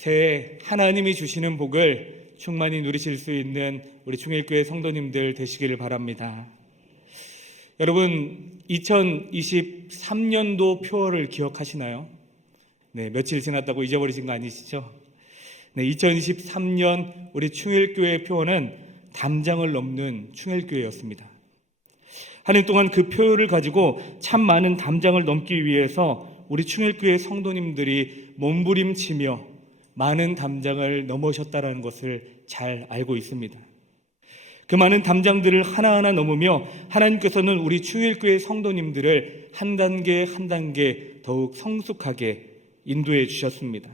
새해 하나님이 주시는 복을 충만히 누리실 수 있는 우리 충일교회 성도님들 되시기를 바랍니다. 여러분, 2023년도 표어를 기억하시나요? 네, 며칠 지났다고 잊어버리신 거 아니시죠? 네, 2023년 우리 충일교회 표어는 담장을 넘는 충일교회였습니다. 한 해 동안 그 표어를 가지고 참 많은 담장을 넘기 위해서 우리 충일교회 성도님들이 몸부림치며 많은 담장을 넘으셨다는 것을 잘 알고 있습니다. 그 많은 담장들을 하나하나 넘으며 하나님께서는 우리 충일교회 성도님들을 한 단계 한 단계 더욱 성숙하게 인도해 주셨습니다.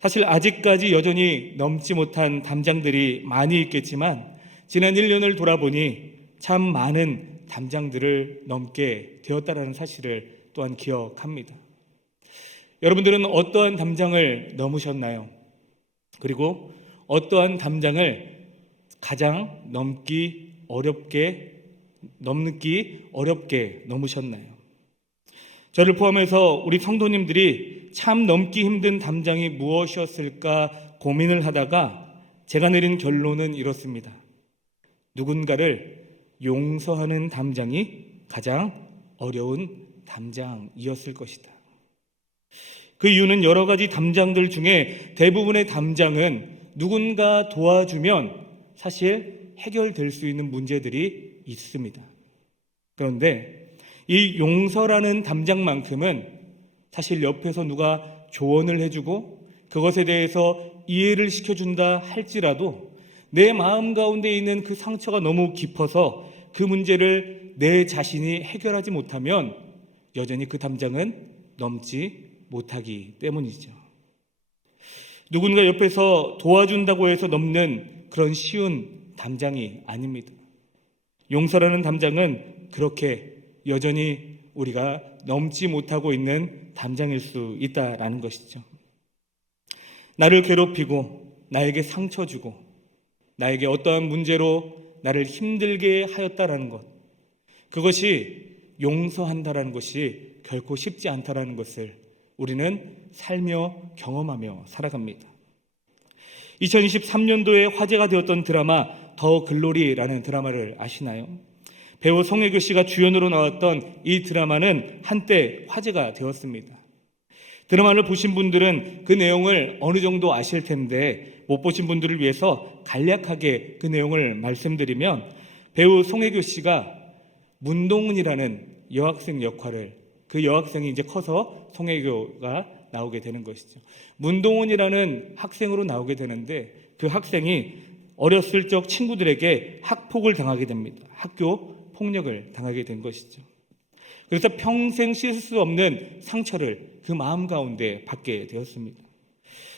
사실 아직까지 여전히 넘지 못한 담장들이 많이 있겠지만 지난 1년을 돌아보니 참 많은 담장들을 넘게 되었다는 사실을 또한 기억합니다. 여러분들은 어떠한 담장을 넘으셨나요? 그리고 어떠한 담장을 가장 넘기 어렵게 넘으셨나요? 저를 포함해서 우리 성도님들이 참 넘기 힘든 담장이 무엇이었을까 고민을 하다가 제가 내린 결론은 이렇습니다. 누군가를 용서하는 담장이 가장 어려운 담장이었을 것이다. 그 이유는 여러 가지 담장들 중에 대부분의 담장은 누군가 도와주면 사실 해결될 수 있는 문제들이 있습니다. 그런데 이 용서라는 담장만큼은 사실 옆에서 누가 조언을 해주고 그것에 대해서 이해를 시켜준다 할지라도 내 마음 가운데 있는 그 상처가 너무 깊어서 그 문제를 내 자신이 해결하지 못하면 여전히 그 담장은 넘지 못하기 때문이죠. 누군가 옆에서 도와준다고 해서 넘는 그런 쉬운 담장이 아닙니다. 용서라는 담장은 그렇게 여전히 우리가 넘지 못하고 있는 담장일 수 있다라는 것이죠. 나를 괴롭히고 나에게 상처 주고 나에게 어떠한 문제로 나를 힘들게 하였다라는 것, 그것이 용서한다라는 것이 결코 쉽지 않다라는 것을 우리는 살며 경험하며 살아갑니다. 2023년도에 화제가 되었던 드라마 더 글로리라는 드라마를 아시나요? 배우 송혜교 씨가 주연으로 나왔던 이 드라마는 한때 화제가 되었습니다. 드라마를 보신 분들은 그 내용을 어느 정도 아실 텐데 못 보신 분들을 위해서 간략하게 그 내용을 말씀드리면, 배우 송혜교 씨가 문동은이라는 여학생 역할을, 그 여학생이 이제 커서 송혜교가 나오게 되는 것이죠. 문동은이라는 학생으로 나오게 되는데 그 학생이 어렸을 적 친구들에게 학폭을 당하게 됩니다. 학교 폭력을 당하게 된 것이죠. 그래서 평생 씻을 수 없는 상처를 그 마음 가운데 받게 되었습니다.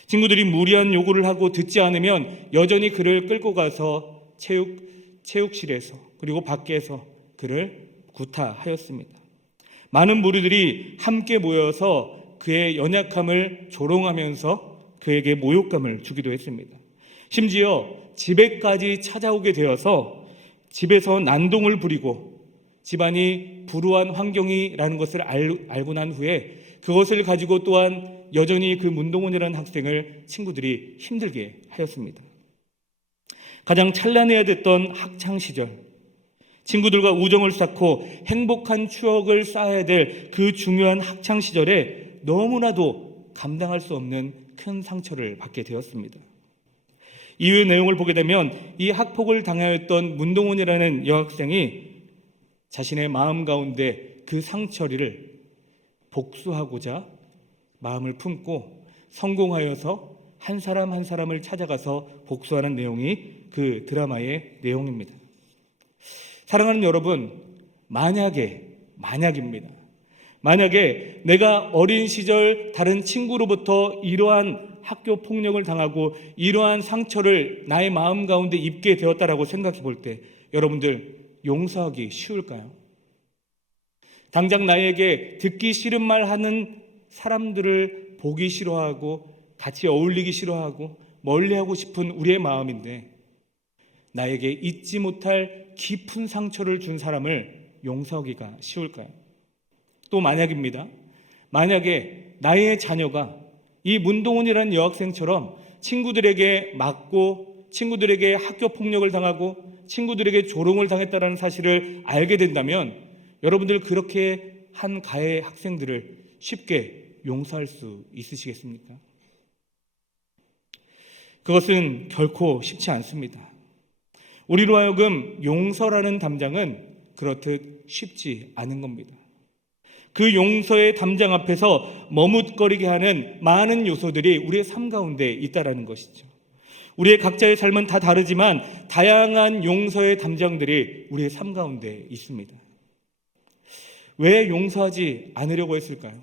친구들이 무리한 요구를 하고 듣지 않으면 여전히 그를 끌고 가서 체육실에서 그리고 밖에서 그를 구타하였습니다. 많은 무리들이 함께 모여서 그의 연약함을 조롱하면서 그에게 모욕감을 주기도 했습니다. 심지어 집에까지 찾아오게 되어서 집에서 난동을 부리고 집안이 불우한 환경이라는 것을 알고 난 후에 그것을 가지고 또한 여전히 그 문동은이라는 학생을 친구들이 힘들게 하였습니다. 가장 찬란해야 됐던 학창시절, 친구들과 우정을 쌓고 행복한 추억을 쌓아야 될 그 중요한 학창시절에 너무나도 감당할 수 없는 큰 상처를 받게 되었습니다. 이후의 내용을 보게 되면 이 학폭을 당하였던 문동은이라는 여학생이 자신의 마음 가운데 그 상처를 복수하고자 마음을 품고 성공하여서 한 사람 한 사람을 찾아가서 복수하는 내용이 그 드라마의 내용입니다. 사랑하는 여러분, 만약입니다. 만약에 내가 어린 시절 다른 친구로부터 이러한 학교 폭력을 당하고 이러한 상처를 나의 마음 가운데 입게 되었다라고 생각해 볼 때 여러분들 용서하기 쉬울까요? 당장 나에게 듣기 싫은 말 하는 사람들을 보기 싫어하고 같이 어울리기 싫어하고 멀리하고 싶은 우리의 마음인데 나에게 잊지 못할 깊은 상처를 준 사람을 용서하기가 쉬울까요? 또 만약입니다. 만약에 나의 자녀가 이 문동훈이라는 여학생처럼 친구들에게 맞고 친구들에게 학교 폭력을 당하고 친구들에게 조롱을 당했다는 사실을 알게 된다면 여러분들 그렇게 한 가해 학생들을 쉽게 용서할 수 있으시겠습니까? 그것은 결코 쉽지 않습니다. 우리로 하여금 용서라는 담장은 그렇듯 쉽지 않은 겁니다. 그 용서의 담장 앞에서 머뭇거리게 하는 많은 요소들이 우리의 삶 가운데 있다라는 것이죠. 우리의 각자의 삶은 다 다르지만 다양한 용서의 담장들이 우리의 삶 가운데 있습니다. 왜 용서하지 않으려고 했을까요?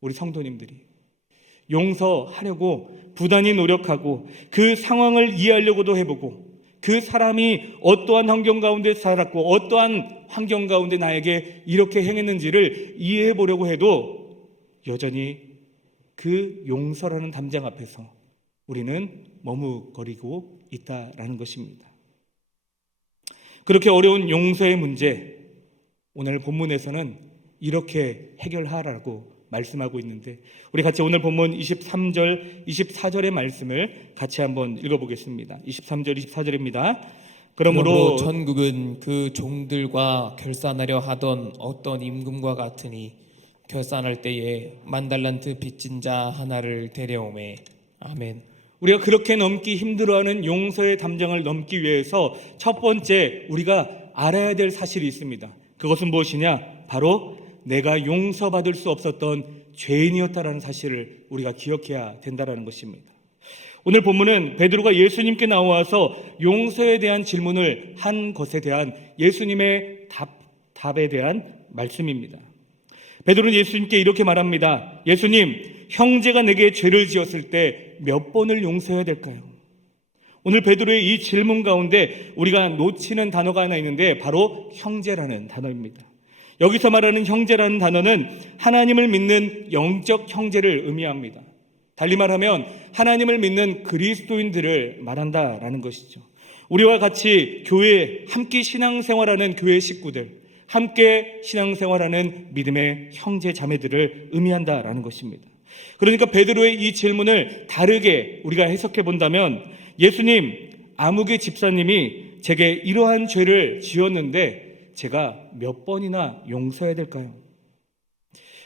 우리 성도님들이 용서하려고 부단히 노력하고 그 상황을 이해하려고도 해보고 그 사람이 어떠한 환경 가운데 살았고 어떠한 환경 가운데 나에게 이렇게 행했는지를 이해해 보려고 해도 여전히 그 용서라는 담장 앞에서 우리는 머뭇거리고 있다라는 것입니다. 그렇게 어려운 용서의 문제, 오늘 본문에서는 이렇게 해결하라고 말씀하고 있는데 우리 같이 오늘 본문 23절, 24절의 말씀을 같이 한번 읽어보겠습니다. 23절, 24절입니다. 그러므로 천국은 그 종들과 결산하려 하던 어떤 임금과 같으니 결산할 때에 10,000달란트 빚진 자 하나를 데려오매. 아멘. 우리가 그렇게 넘기 힘들어하는 용서의 담장을 넘기 위해서 첫 번째 우리가 알아야 될 사실이 있습니다. 그것은 무엇이냐? 바로 내가 용서받을 수 없었던 죄인이었다라는 사실을 우리가 기억해야 된다라는 것입니다. 오늘 본문은 베드로가 예수님께 나와서 용서에 대한 질문을 한 것에 대한 예수님의 답에 대한 말씀입니다. 베드로는 예수님께 이렇게 말합니다. 예수님, 형제가 내게 죄를 지었을 때 몇 번을 용서해야 될까요? 오늘 베드로의 이 질문 가운데 우리가 놓치는 단어가 하나 있는데 바로 형제라는 단어입니다. 여기서 말하는 형제라는 단어는 하나님을 믿는 영적 형제를 의미합니다. 달리 말하면 하나님을 믿는 그리스도인들을 말한다라는 것이죠. 우리와 같이 교회에 함께 신앙생활하는 교회 식구들, 함께 신앙생활하는 믿음의 형제 자매들을 의미한다라는 것입니다. 그러니까 베드로의 이 질문을 다르게 우리가 해석해 본다면 예수님, 아무개 집사님이 제게 이러한 죄를 지었는데 제가 몇 번이나 용서해야 될까요?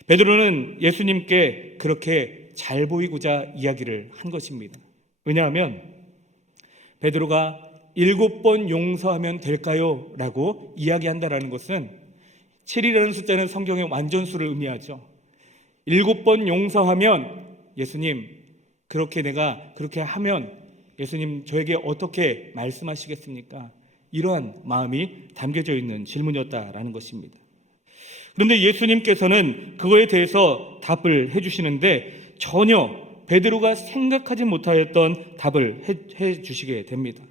베드로는 예수님께 그렇게 잘 보이고자 이야기를 한 것입니다. 왜냐하면 베드로가 7번 용서하면 될까요? 라고 이야기한다라는 것은 7이라는 숫자는 성경의 완전수를 의미하죠. 7번 용서하면 예수님, 내가 그렇게 하면 예수님 저에게 어떻게 말씀하시겠습니까? 이러한 마음이 담겨져 있는 질문이었다라는 것입니다. 그런데 예수님께서는 그거에 대해서 답을 해주시는데 전혀 베드로가 생각하지 못하였던 답을 해주시게 됩니다.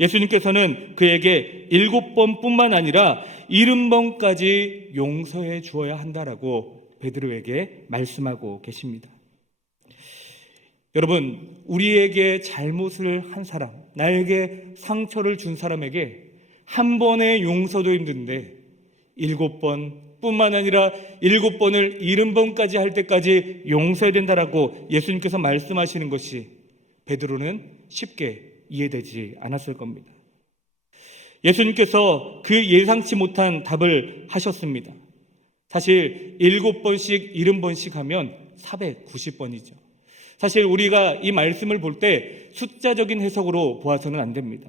예수님께서는 그에게 7번뿐만 아니라 70번까지 용서해 주어야 한다라고 베드로에게 말씀하고 계십니다. 여러분, 우리에게 잘못을 한 사람, 나에게 상처를 준 사람에게 한 번의 용서도 힘든데 7번뿐만 아니라 7번을 70번까지 할 때까지 용서해야 된다라고 예수님께서 말씀하시는 것이 베드로는 쉽게 이해되지 않았을 겁니다. 예수님께서 그 예상치 못한 답을 하셨습니다. 사실 7번씩 70번씩 하면 490번이죠. 사실 우리가 이 말씀을 볼 때 숫자적인 해석으로 보아서는 안 됩니다.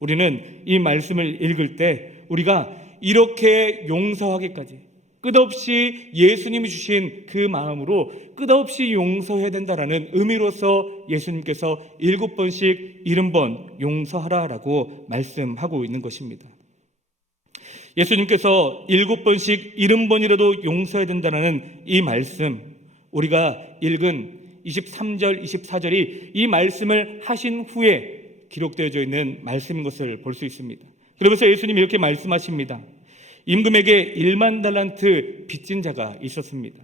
우리는 이 말씀을 읽을 때 우리가 이렇게 용서하기까지 끝없이 예수님이 주신 그 마음으로 끝없이 용서해야 된다라는 의미로서 예수님께서 7번씩 70번 용서하라라고 말씀하고 있는 것입니다. 예수님께서 7번씩 70번이라도 용서해야 된다는 이 말씀, 우리가 읽은 23절, 24절이 이 말씀을 하신 후에 기록되어져 있는 말씀인 것을 볼 수 있습니다. 그러면서 예수님이 이렇게 말씀하십니다. 임금에게 10,000달란트 빚진 자가 있었습니다.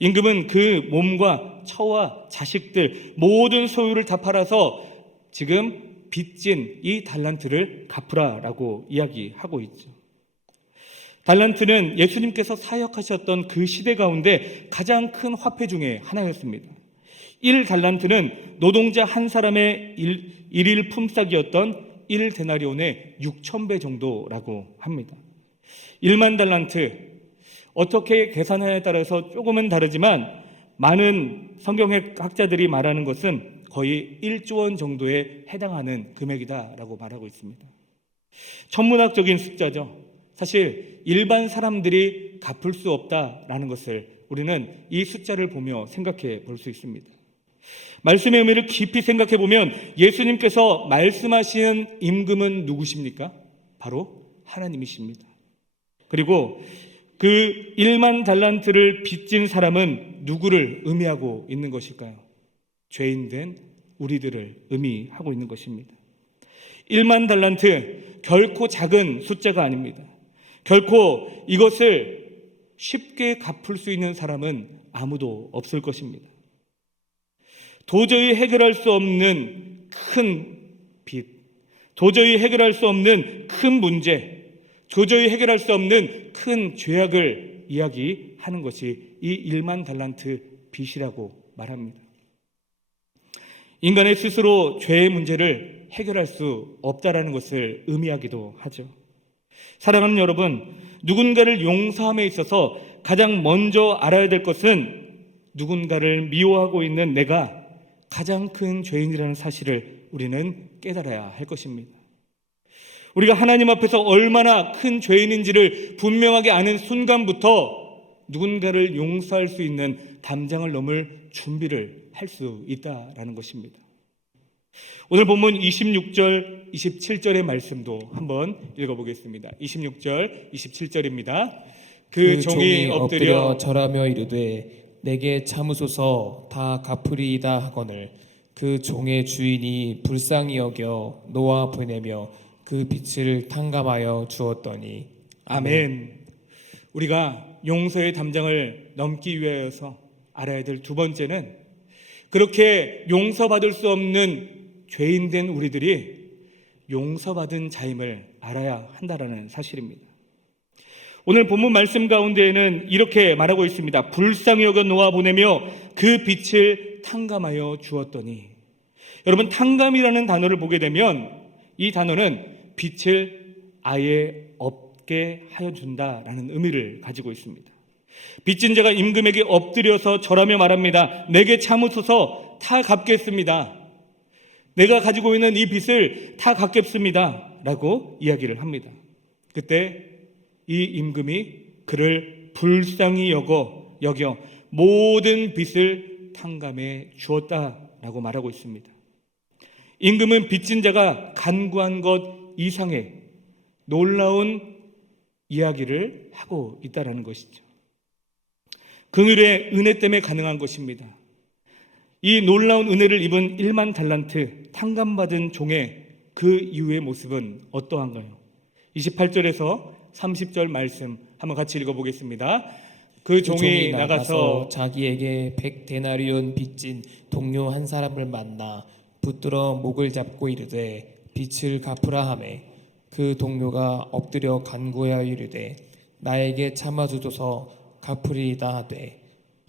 임금은 그 몸과 처와 자식들 모든 소유를 다 팔아서 지금 빚진 이 달란트를 갚으라라고 이야기하고 있죠. 달란트는 예수님께서 사역하셨던 그 시대 가운데 가장 큰 화폐 중에 하나였습니다. 1달란트는 노동자 한 사람의 일일 품삯이었던 1데나리온의 6,000배 정도라고 합니다. 1만 달란트, 어떻게 계산하냐에 따라서 조금은 다르지만 많은 성경학 학자들이 말하는 것은 거의 1조 원 정도에 해당하는 금액이다라고 말하고 있습니다. 천문학적인 숫자죠. 사실 일반 사람들이 갚을 수 없다라는 것을 우리는 이 숫자를 보며 생각해 볼 수 있습니다. 말씀의 의미를 깊이 생각해 보면 예수님께서 말씀하시는 임금은 누구십니까? 바로 하나님이십니다. 그리고 그 1만 달란트를 빚진 사람은 누구를 의미하고 있는 것일까요? 죄인된 우리들을 의미하고 있는 것입니다. 1만 달란트, 결코 작은 숫자가 아닙니다. 결코 이것을 쉽게 갚을 수 있는 사람은 아무도 없을 것입니다. 도저히 해결할 수 없는 큰 빚, 도저히 해결할 수 없는 큰 문제, 도저히 해결할 수 없는 큰 죄악을 이야기하는 것이 이 1만 달란트 빚이라고 말합니다. 인간의 스스로 죄의 문제를 해결할 수 없다라는 것을 의미하기도 하죠. 사랑하는 여러분, 누군가를 용서함에 있어서 가장 먼저 알아야 될 것은 누군가를 미워하고 있는 내가 가장 큰 죄인이라는 사실을 우리는 깨달아야 할 것입니다. 우리가 하나님 앞에서 얼마나 큰 죄인인지를 분명하게 아는 순간부터 누군가를 용서할 수 있는 담장을 넘을 준비를 할 수 있다라는 것입니다. 오늘 본문 26절, 27절의 말씀도 한번 읽어보겠습니다. 26절, 27절입니다. 그 종이 엎드려 절하며 이르되 내게 참으소서 다 갚으리이다 하거늘 그 종의 주인이 불쌍히 여겨 놓아 보내며 그 빛을 탕감하여 주었더니. 아멘. 우리가 용서의 담장을 넘기 위하여서 알아야 될 두 번째는 그렇게 용서받을 수 없는 죄인된 우리들이 용서받은 자임을 알아야 한다라는 사실입니다. 오늘 본문 말씀 가운데에는 이렇게 말하고 있습니다. 불쌍히 여겨 놓아 보내며 그 빛을 탕감하여 주었더니. 여러분, 탕감이라는 단어를 보게 되면 이 단어는 빛을 아예 없게 하여 준다라는 의미를 가지고 있습니다. 빚진 자가 임금에게 엎드려서 절하며 말합니다. 내게 참으소서 다 갚겠습니다. 내가 가지고 있는 이 빚을 다 갚겠습니다 라고 이야기를 합니다. 그때 이 임금이 그를 불쌍히 여겨 모든 빚을 탕감해 주었다라고 말하고 있습니다. 임금은 빚진 자가 간구한 것 이상의 놀라운 이야기를 하고 있다는 것이죠. 긍휼의 은혜 때문에 가능한 것입니다. 이 놀라운 은혜를 입은 1만 달란트 탕감받은 종의 그 이후의 모습은 어떠한가요? 28절에서 30절 말씀 한번 같이 읽어보겠습니다. 그 종이 나가서 자기에게 100데나리온 빚진 동료 한 사람을 만나 붙들어 목을 잡고 이르되 빚을 갚으라 하매 그 동료가 엎드려 간구하여 이르되 나에게 참아주소서 갚으리이다 하되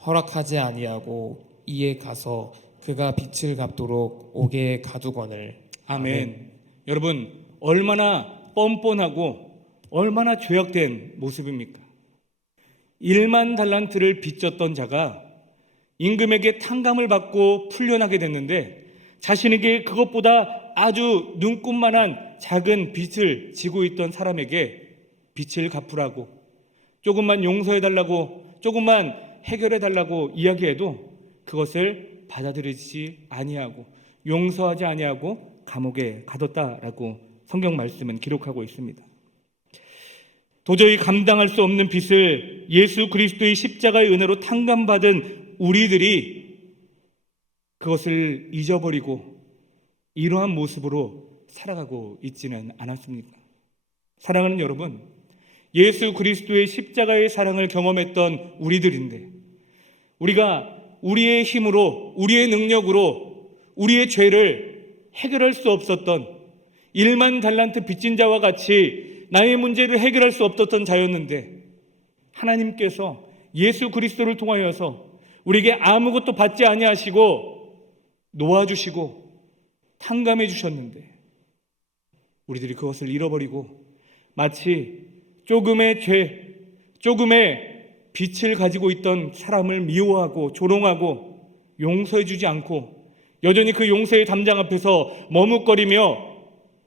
허락하지 아니하고 이에 가서 그가 빚을 갚도록 옥에 가두거늘. 아멘. 여러분, 얼마나 뻔뻔하고 얼마나 죄악된 모습입니까? 1만 달란트를 빚졌던 자가 임금에게 탕감을 받고 풀려나게 됐는데 자신에게 그것보다 아주 눈꼽만한 작은 빚을 지고 있던 사람에게 빚을 갚으라고, 조금만 용서해달라고, 조금만 해결해달라고 이야기해도 그것을 받아들이지 아니하고 용서하지 아니하고 감옥에 가뒀다라고 성경 말씀은 기록하고 있습니다. 도저히 감당할 수 없는 빚을 예수 그리스도의 십자가의 은혜로 탕감받은 우리들이 그것을 잊어버리고 이러한 모습으로 살아가고 있지는 않았습니까? 사랑하는 여러분, 예수 그리스도의 십자가의 사랑을 경험했던 우리들인데 우리가 우리의 힘으로, 우리의 능력으로 우리의 죄를 해결할 수 없었던 1만 달란트 빚진 자와 같이 나의 문제를 해결할 수 없었던 자였는데 하나님께서 예수 그리스도를 통하여서 우리에게 아무것도 받지 아니하시고 놓아주시고 탕감해 주셨는데 우리들이 그것을 잃어버리고 마치 조금의 죄, 조금의 빛을 가지고 있던 사람을 미워하고 조롱하고 용서해 주지 않고 여전히 그 용서의 담장 앞에서 머뭇거리며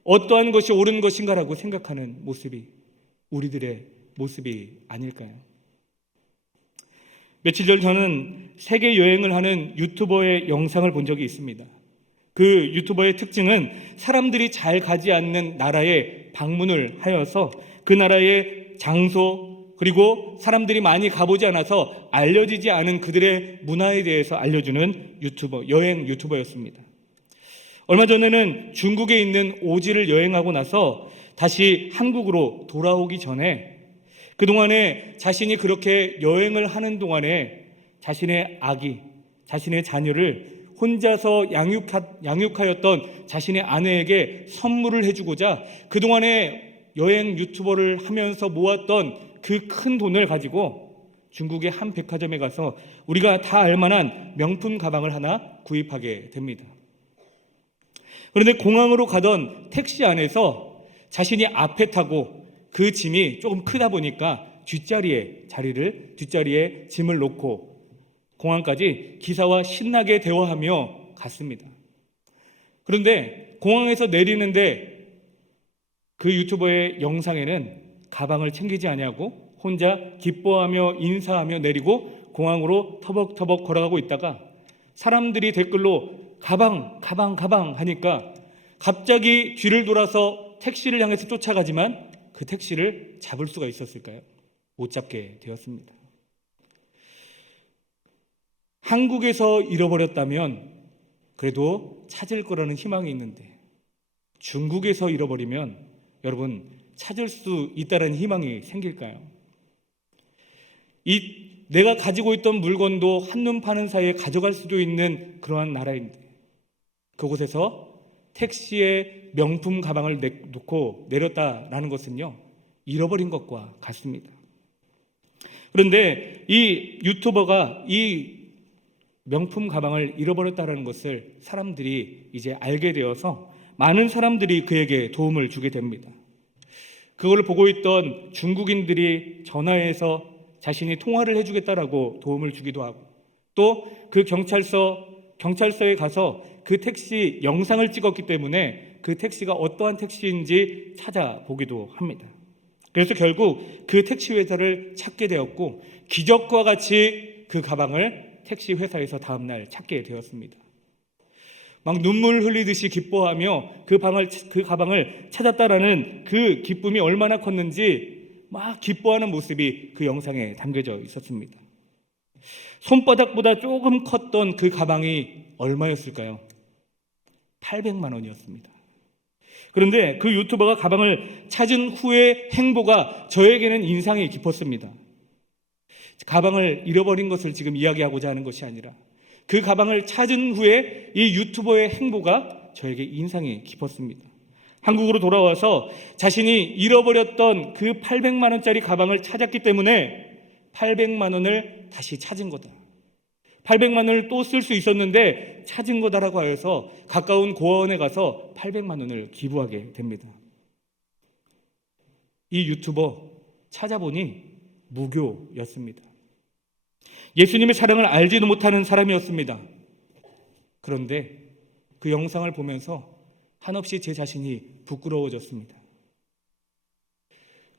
어떠한 것이 옳은 것인가라고 생각하는 모습이 우리들의 모습이 아닐까요? 며칠 전 저는 세계 여행을 하는 유튜버의 영상을 본 적이 있습니다. 그 유튜버의 특징은 사람들이 잘 가지 않는 나라에 방문을 하여서 그 나라의 장소 그리고 사람들이 많이 가보지 않아서 알려지지 않은 그들의 문화에 대해서 알려주는 유튜버, 여행 유튜버였습니다. 얼마 전에는 중국에 있는 오지를 여행하고 나서 다시 한국으로 돌아오기 전에 그동안에 자신이 그렇게 여행을 하는 동안에 자신의 아기, 자신의 자녀를 혼자서 양육하였던 자신의 아내에게 선물을 해주고자 그동안에 여행 유튜버를 하면서 모았던 그 큰 돈을 가지고 중국의 한 백화점에 가서 우리가 다 알만한 명품 가방을 하나 구입하게 됩니다. 그런데 공항으로 가던 택시 안에서 자신이 앞에 타고 그 짐이 조금 크다 보니까 뒷자리에 짐을 놓고 공항까지 기사와 신나게 대화하며 갔습니다. 그런데 공항에서 내리는데 그 유튜버의 영상에는 가방을 챙기지 아니하고 혼자 기뻐하며 인사하며 내리고 공항으로 터벅터벅 걸어가고 있다가 사람들이 댓글로 가방 하니까 갑자기 뒤를 돌아서 택시를 향해서 쫓아가지만 그 택시를 잡을 수가 있었을까요? 못 잡게 되었습니다. 한국에서 잃어버렸다면 그래도 찾을 거라는 희망이 있는데 중국에서 잃어버리면 여러분 찾을 수 있다는 희망이 생길까요? 내가 가지고 있던 물건도 한눈 파는 사이에 가져갈 수도 있는 그러한 나라인데 그곳에서 택시에 명품 가방을 놓고 내렸다라는 것은요 잃어버린 것과 같습니다. 그런데 이 유튜버가 이 명품 가방을 잃어버렸다는 것을 사람들이 이제 알게 되어서 많은 사람들이 그에게 도움을 주게 됩니다. 그걸 보고 있던 중국인들이 전화해서 자신이 통화를 해주겠다라고 도움을 주기도 하고 또 그 경찰서에 가서 그 택시 영상을 찍었기 때문에 그 택시가 어떠한 택시인지 찾아보기도 합니다. 그래서 결국 그 택시 회사를 찾게 되었고 기적과 같이 그 가방을 택시 회사에서 다음날 찾게 되었습니다. 막 눈물 흘리듯이 기뻐하며 그 가방을 찾았다라는 그 기쁨이 얼마나 컸는지 막 기뻐하는 모습이 그 영상에 담겨져 있었습니다. 손바닥보다 조금 컸던 그 가방이 얼마였을까요? 800만 원이었습니다. 그런데 그 유튜버가 가방을 찾은 후의 행보가 저에게는 인상이 깊었습니다. 가방을 잃어버린 것을 지금 이야기하고자 하는 것이 아니라 그 가방을 찾은 후에 이 유튜버의 행보가 저에게 인상이 깊었습니다. 한국으로 돌아와서 자신이 잃어버렸던 그 800만 원짜리 가방을 찾았기 때문에 800만 원을 다시 찾은 거다. 800만 원을 또 쓸 수 있었는데 찾은 거다라고 하여서 가까운 고아원에 가서 800만 원을 기부하게 됩니다. 이 유튜버 찾아보니 무교였습니다. 예수님의 사랑을 알지도 못하는 사람이었습니다. 그런데 그 영상을 보면서 한없이 제 자신이 부끄러워졌습니다.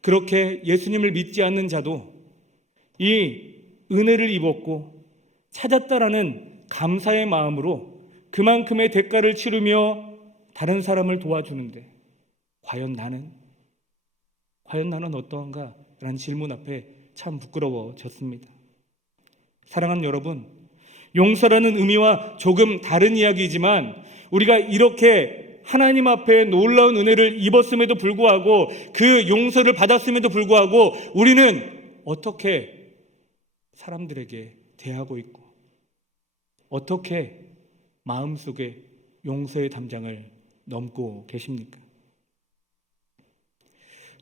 그렇게 예수님을 믿지 않는 자도 이 은혜를 입었고 찾았다라는 감사의 마음으로 그만큼의 대가를 치르며 다른 사람을 도와주는데 과연 나는 어떠한가? 라는 질문 앞에 참 부끄러워졌습니다. 사랑하는 여러분, 용서라는 의미와 조금 다른 이야기이지만 우리가 이렇게 하나님 앞에 놀라운 은혜를 입었음에도 불구하고 그 용서를 받았음에도 불구하고 우리는 어떻게 사람들에게 대하고 있고 어떻게 마음속에 용서의 담장을 넘고 계십니까?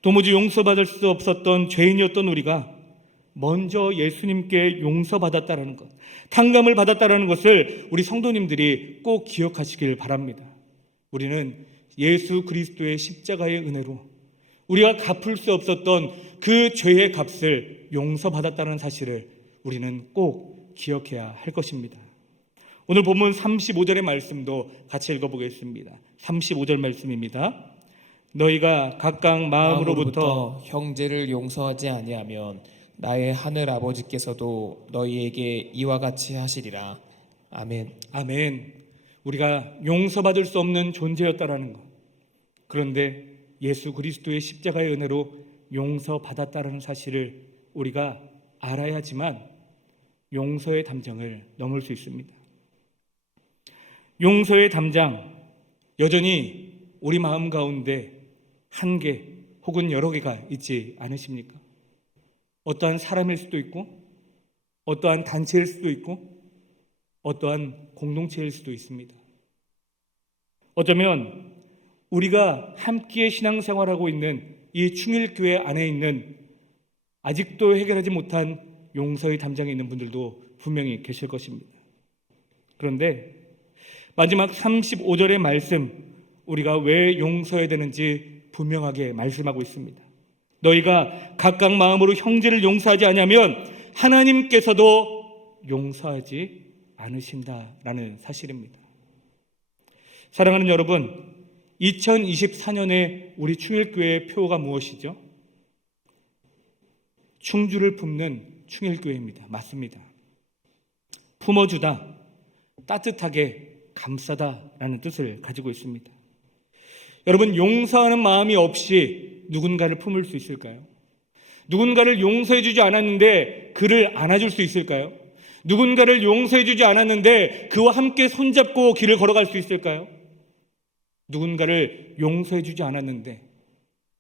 도무지 용서받을 수 없었던 죄인이었던 우리가 먼저 예수님께 용서받았다라는 것, 탕감을 받았다라는 것을 우리 성도님들이 꼭 기억하시길 바랍니다. 우리는 예수 그리스도의 십자가의 은혜로 우리가 갚을 수 없었던 그 죄의 값을 용서받았다는 사실을 우리는 꼭 기억해야 할 것입니다. 오늘 본문 35절의 말씀도 같이 읽어보겠습니다. 35절 말씀입니다. 너희가 각각 마음으로부터 형제를 용서하지 아니하면 나의 하늘 아버지께서도 너희에게 이와 같이 하시리라. 아멘. 아멘. 우리가 용서받을 수 없는 존재였다라는 것. 그런데 예수 그리스도의 십자가의 은혜로 용서받았다라는 사실을 우리가 알아야지만 용서의 담장을 넘을 수 있습니다. 용서의 담장, 여전히 우리 마음 가운데 한 개 혹은 여러 개가 있지 않으십니까? 어떠한 사람일 수도 있고, 어떠한 단체일 수도 있고, 어떠한 공동체일 수도 있습니다. 어쩌면 우리가 함께 신앙생활하고 있는 이 충일교회 안에 있는 아직도 해결하지 못한 용서의 담장에 있는 분들도 분명히 계실 것입니다. 그런데 마지막 35절의 말씀, 우리가 왜 용서해야 되는지 분명하게 말씀하고 있습니다. 너희가 각각 마음으로 형제를 용서하지 않으면 하나님께서도 용서하지 않으신다라는 사실입니다. 사랑하는 여러분, 2024년에 우리 충일교회의 표어가 무엇이죠? 충주를 품는 충일교회입니다. 맞습니다. 품어주다, 따뜻하게 감싸다라는 뜻을 가지고 있습니다. 여러분, 용서하는 마음이 없이 누군가를 품을 수 있을까요? 누군가를 용서해주지 않았는데 그를 안아줄 수 있을까요? 누군가를 용서해주지 않았는데 그와 함께 손잡고 길을 걸어갈 수 있을까요? 누군가를 용서해주지 않았는데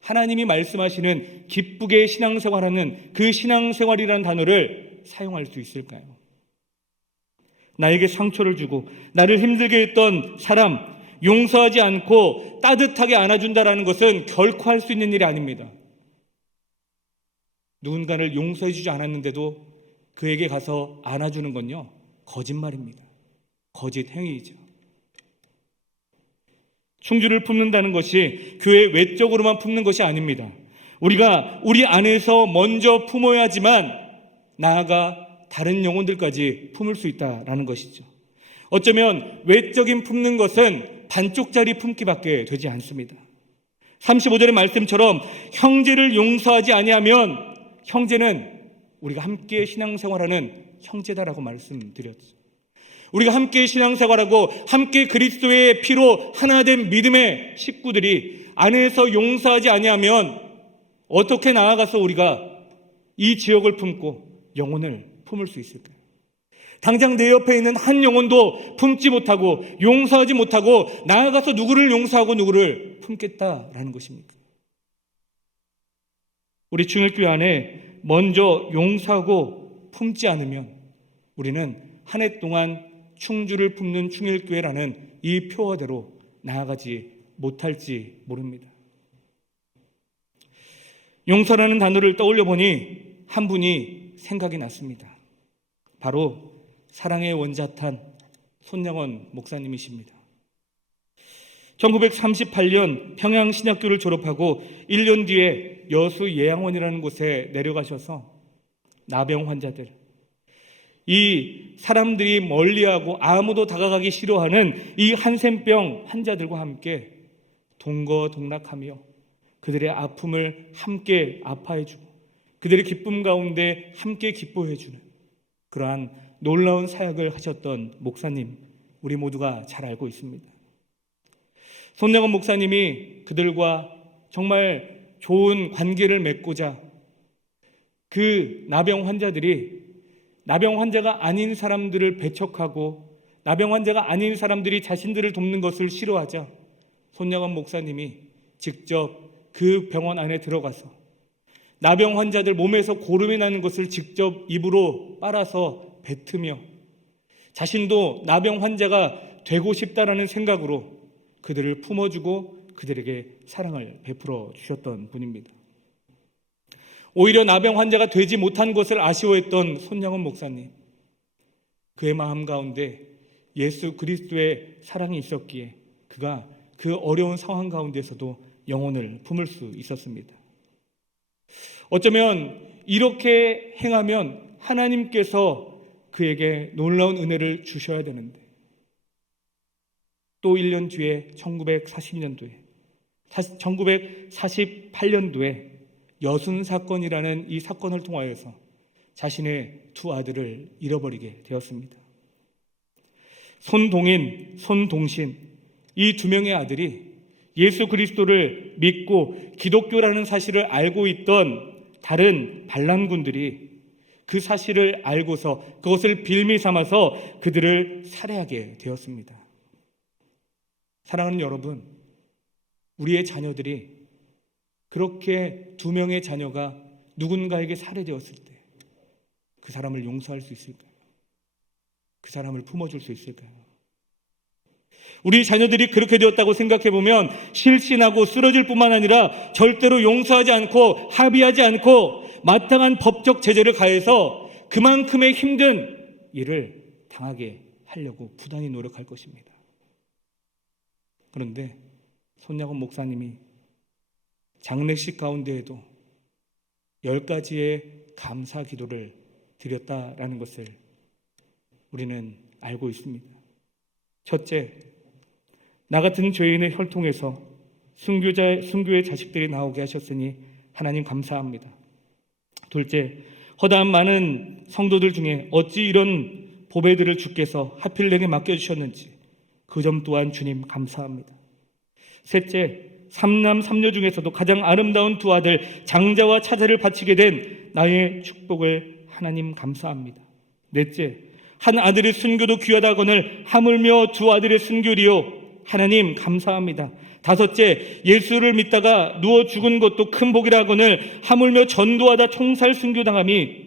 하나님이 말씀하시는 기쁘게 신앙생활하는 그 신앙생활이라는 단어를 사용할 수 있을까요? 나에게 상처를 주고 나를 힘들게 했던 사람 용서하지 않고 따뜻하게 안아준다라는 것은 결코 할 수 있는 일이 아닙니다. 누군가를 용서해주지 않았는데도 그에게 가서 안아주는 건요, 거짓말입니다. 거짓 행위이죠. 충주를 품는다는 것이 교회 외적으로만 품는 것이 아닙니다. 우리가 우리 안에서 먼저 품어야지만 나아가 다른 영혼들까지 품을 수 있다라는 것이죠. 어쩌면 외적인 품는 것은 반쪽짜리 품기밖에 되지 않습니다. 35절의 말씀처럼 형제를 용서하지 아니하면, 형제는 우리가 함께 신앙생활하는 형제다라고 말씀드렸죠. 우리가 함께 신앙생활하고 함께 그리스도의 피로 하나된 믿음의 식구들이 안에서 용서하지 아니하면 어떻게 나아가서 우리가 이 지역을 품고 영혼을 품을 수 있을까요? 당장 내 옆에 있는 한 영혼도 품지 못하고 용서하지 못하고 나아가서 누구를 용서하고 누구를 품겠다라는 것입니까? 우리 충일교회 안에 먼저 용서하고 품지 않으면 우리는 한 해 동안 충주를 품는 충일교회라는 이 표어대로 나아가지 못할지 모릅니다. 용서라는 단어를 떠올려 보니 한 분이 생각이 났습니다. 바로 사랑의 원자탄 손영원 목사님이십니다. 1938년 평양신학교를 졸업하고 1년 뒤에 여수 예양원이라는 곳에 내려가셔서 나병 환자들, 이 사람들이 멀리하고 아무도 다가가기 싫어하는 이 한센병 환자들과 함께 동거동락하며 그들의 아픔을 함께 아파해주고 그들의 기쁨 가운데 함께 기뻐해주는 그러한 놀라운 사역을 하셨던 목사님, 우리 모두가 잘 알고 있습니다. 손영원 목사님이 그들과 정말 좋은 관계를 맺고자 그 나병 환자들이 나병 환자가 아닌 사람들을 배척하고 나병 환자가 아닌 사람들이 자신들을 돕는 것을 싫어하자 손영원 목사님이 직접 그 병원 안에 들어가서 나병 환자들 몸에서 고름이 나는 것을 직접 입으로 빨아서 뱉으며 자신도 나병 환자가 되고 싶다라는 생각으로 그들을 품어주고 그들에게 사랑을 베풀어 주셨던 분입니다. 오히려 나병 환자가 되지 못한 것을 아쉬워했던 손양원 목사님, 그의 마음 가운데 예수 그리스도의 사랑이 있었기에 그가 그 어려운 상황 가운데서도 영혼을 품을 수 있었습니다. 어쩌면 이렇게 행하면 하나님께서 그에게 놀라운 은혜를 주셔야 되는데, 또 1년 뒤에 1948년도에 여순 사건이라는 이 사건을 통하여서 자신의 두 아들을 잃어버리게 되었습니다. 손동인, 손동신, 이 두 명의 아들이 예수 그리스도를 믿고 기독교라는 사실을 알고 있던 다른 반란군들이 그 사실을 알고서 그것을 빌미 삼아서 그들을 살해하게 되었습니다. 사랑하는 여러분, 우리의 자녀들이 그렇게 두 명의 자녀가 누군가에게 살해되었을 때 그 사람을 용서할 수 있을까요? 그 사람을 품어줄 수 있을까요? 우리 자녀들이 그렇게 되었다고 생각해 보면 실신하고 쓰러질 뿐만 아니라 절대로 용서하지 않고 합의하지 않고 마땅한 법적 제재를 가해서 그만큼의 힘든 일을 당하게 하려고 부단히 노력할 것입니다. 그런데 손양원 목사님이 장례식 가운데에도 10가지의 감사 기도를 드렸다라는 것을 우리는 알고 있습니다. 첫째, 나 같은 죄인의 혈통에서 순교의 자식들이 나오게 하셨으니 하나님 감사합니다. 둘째, 허다한 많은 성도들 중에 어찌 이런 보배들을 주께서 하필 내게 맡겨주셨는지 그 점 또한 주님 감사합니다. 셋째, 삼남 삼녀 중에서도 가장 아름다운 두 아들 장자와 차자를 바치게 된 나의 축복을 하나님 감사합니다. 넷째, 한 아들의 순교도 귀하다거늘 하물며 두 아들의 순교리요 하나님 감사합니다. 다섯째, 예수를 믿다가 누워 죽은 것도 큰 복이라거늘 하물며 전도하다 총살 순교당함이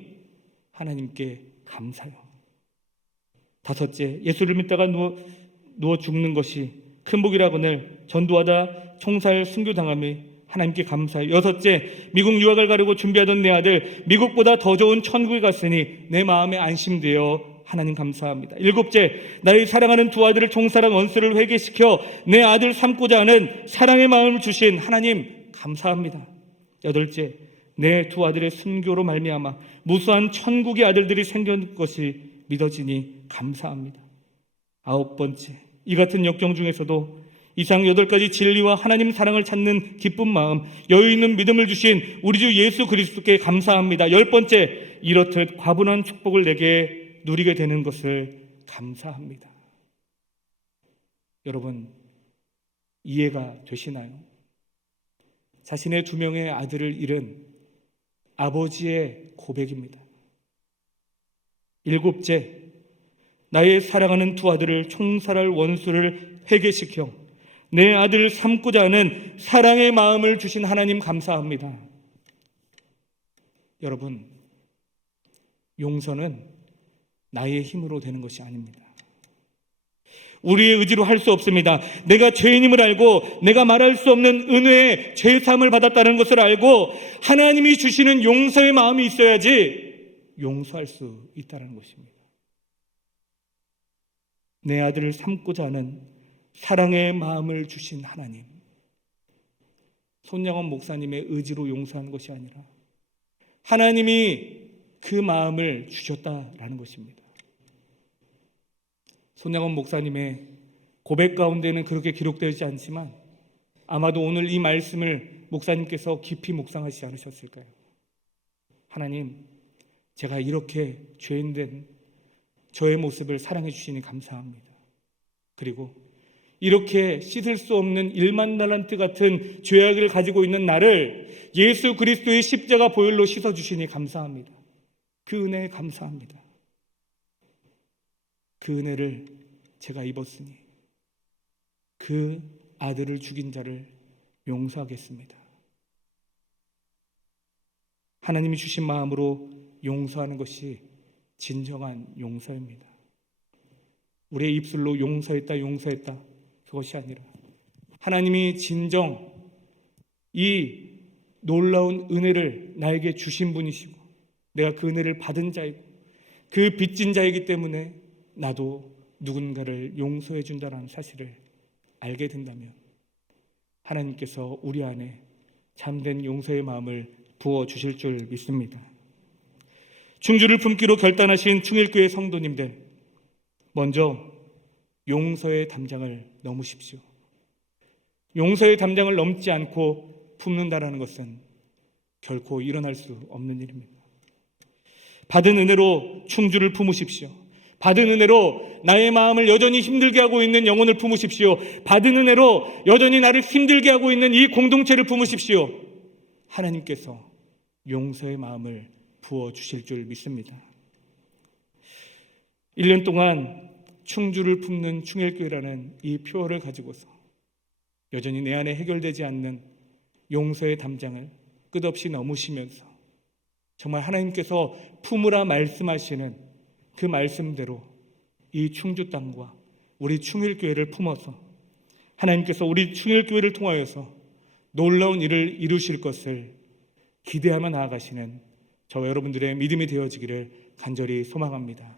하나님께 감사요. 다섯째, 예수를 믿다가 누워 죽는 것이 큰 복이라거늘 전도하다 총살 순교당함이 하나님께 감사해요. 여섯째, 미국 유학을 가려고 준비하던 내 아들 미국보다 더 좋은 천국에 갔으니 내 마음에 안심되어 하나님 감사합니다. 일곱째, 나의 사랑하는 두 아들을 총살한 원수를 회개시켜 내 아들 삼고자 하는 사랑의 마음을 주신 하나님 감사합니다. 여덟째, 내 두 아들의 순교로 말미암아 무수한 천국의 아들들이 생긴 것이 믿어지니 감사합니다. 아홉 번째, 이 같은 역경 중에서도 이상 8가지 진리와 하나님 사랑을 찾는 기쁜 마음, 여유 있는 믿음을 주신 우리 주 예수 그리스도께 감사합니다. 10번째, 이렇듯 과분한 축복을 내게 누리게 되는 것을 감사합니다. 여러분, 이해가 되시나요? 자신의 두 명의 아들을 잃은 아버지의 고백입니다. 일곱째, 나의 사랑하는 두 아들을 총살할 원수를 회개시켜 내 아들을 삼고자 하는 사랑의 마음을 주신 하나님 감사합니다. 여러분, 용서는 나의 힘으로 되는 것이 아닙니다. 우리의 의지로 할 수 없습니다. 내가 죄인임을 알고 내가 말할 수 없는 은혜의 죄사함을 받았다는 것을 알고 하나님이 주시는 용서의 마음이 있어야지 용서할 수 있다는 것입니다. 내 아들을 삼고자 하는 사랑의 마음을 주신 하나님, 손양원 목사님의 의지로 용서한 것이 아니라 하나님이 그 마음을 주셨다라는 것입니다. 손양원 목사님의 고백 가운데는 그렇게 기록되지 않지만 아마도 오늘 이 말씀을 목사님께서 깊이 묵상하지 않으셨을까요? 하나님, 제가 이렇게 죄인된 저의 모습을 사랑해 주시니 감사합니다. 그리고 이렇게 씻을 수 없는 1만 달란트 같은 죄악을 가지고 있는 나를 예수 그리스도의 십자가 보혈로 씻어주시니 감사합니다. 그 은혜에 감사합니다. 그 은혜를 제가 입었으니 그 아들을 죽인 자를 용서하겠습니다. 하나님이 주신 마음으로 용서하는 것이 진정한 용서입니다. 우리의 입술로 용서했다 그것이 아니라 하나님이 진정 이 놀라운 은혜를 나에게 주신 분이시고 내가 그 은혜를 받은 자이고 그 빚진 자이기 때문에 나도 누군가를 용서해 준다는 사실을 알게 된다면 하나님께서 우리 안에 참된 용서의 마음을 부어주실 줄 믿습니다. 충주를 품기로 결단하신 충일교회 성도님들, 먼저 용서의 담장을 넘으십시오. 용서의 담장을 넘지 않고 품는다라는 것은 결코 일어날 수 없는 일입니다. 받은 은혜로 충주를 품으십시오. 받은 은혜로 나의 마음을 여전히 힘들게 하고 있는 영혼을 품으십시오. 받은 은혜로 여전히 나를 힘들게 하고 있는 이 공동체를 품으십시오. 하나님께서 용서의 마음을 부어주실 줄 믿습니다. 1년 동안 충주를 품는 충일교회라는 이 표어를 가지고서 여전히 내 안에 해결되지 않는 용서의 담장을 끝없이 넘으시면서 정말 하나님께서 품으라 말씀하시는 그 말씀대로 이 충주 땅과 우리 충일교회를 품어서 하나님께서 우리 충일교회를 통하여서 놀라운 일을 이루실 것을 기대하며 나아가시는 저와 여러분들의 믿음이 되어지기를 간절히 소망합니다.